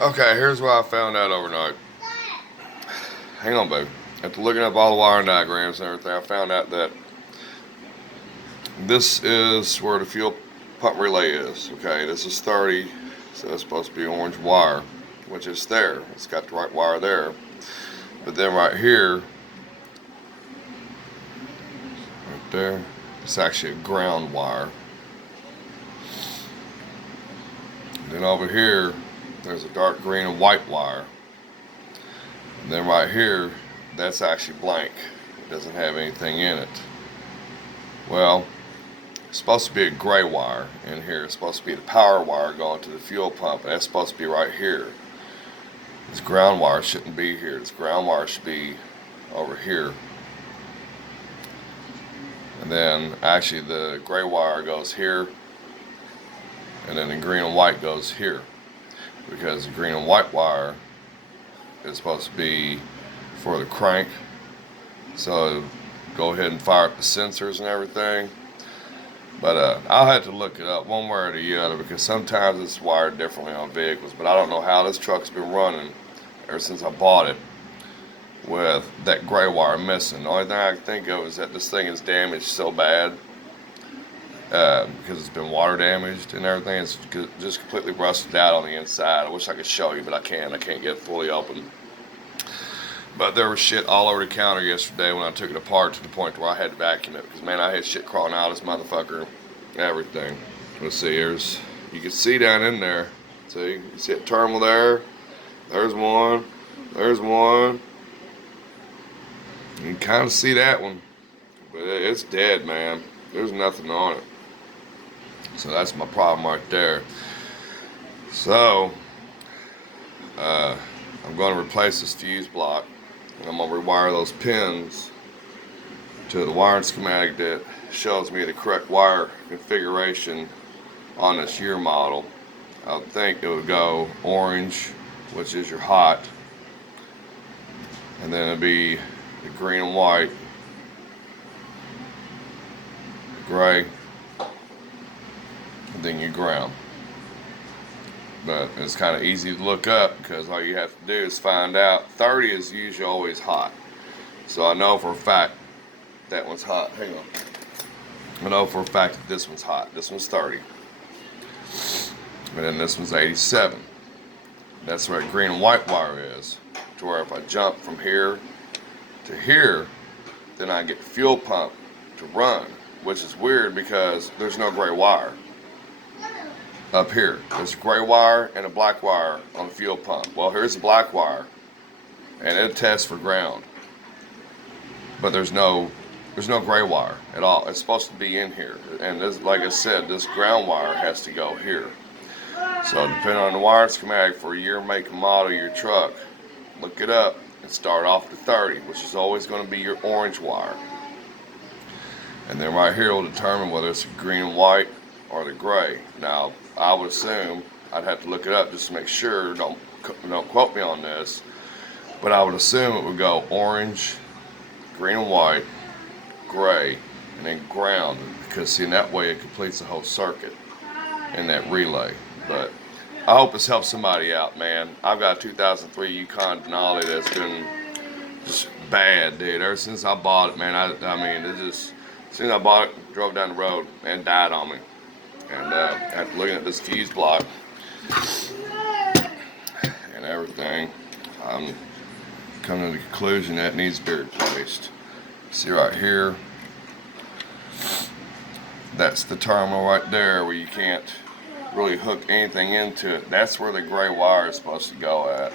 Okay, here's what I found out overnight. Hang on, babe. After looking up all the wiring diagrams and everything, I found out that this is where the fuel pump relay is. Okay, this is 30, so it's supposed to be orange wire, which is there. It's got the right wire there. But then right here, right there, it's actually a ground wire. And then over here, there's a dark green and white wire. And then right here, that's actually blank. It doesn't have anything in it. Well, it's supposed to be a gray wire in here. It's supposed to be the power wire going to the fuel pump. And that's supposed to be right here. This ground wire shouldn't be here. This ground wire should be over here. And then actually the gray wire goes here. And then the green and white goes here. Because the green and white wire is supposed to be for the crank. So go ahead and fire up the sensors and everything. But I'll have to look it up one way or the other, because sometimes it's wired differently on vehicles. But I don't know how this truck's been running ever since I bought it with that gray wire missing. The only thing I can think of is that this thing is damaged so bad because it's been water damaged and everything. It's just completely rusted out on the inside. I wish I could show you, but I can't. I can't get it fully open. But there was shit all over the counter yesterday when I took it apart, to the point where I had to vacuum it, because man, I had shit crawling out of this motherfucker. Everything. Let's see, you can see down in there. See, you see that terminal there? There's one. There's one. You can kind of see that one. But it's dead, man. There's nothing on it. So that's my problem right there. So, I'm going to replace this fuse block. And I'm going to rewire those pins to the wiring schematic that shows me the correct wire configuration on this year model. I would think it would go orange, which is your hot, and then it'd be the green and white, the gray, and then your ground. But it's kind of easy to look up, because all you have to do is find out. 30 is usually always hot, so I know for a fact that one's hot. Hang on. I know for a fact that this one's hot. This one's 30, and then this one's 87. That's where green and white wire is, to where if I jump from here to here, then I get the fuel pump to run, which is weird because there's no gray wire. Up here, there's a gray wire and a black wire on the fuel pump. Well, here's the black wire, and it tests for ground, but there's no gray wire at all. It's supposed to be in here, and this, like I said, this ground wire has to go here. So depending on the wiring schematic for year, make, and model of your truck, look it up and start off to 30, which is always going to be your orange wire. And then right here will determine whether it's green and white or the gray. Now, I would assume, I'd have to look it up just to make sure, don't quote me on this, but I would assume it would go orange, green and white, gray, and then ground, because see, in that way it completes the whole circuit in that relay. But I hope this helps somebody out, man. I've got a 2003 Yukon Denali that's been just bad, dude. Ever since I bought it, man, I mean, it just, as soon as I bought it, drove down the road and died on me. And after looking at this fuse block and everything, I'm coming to the conclusion that it needs to be replaced. See right here, that's the terminal right there where you can't really hook anything into it. That's where the gray wire is supposed to go at.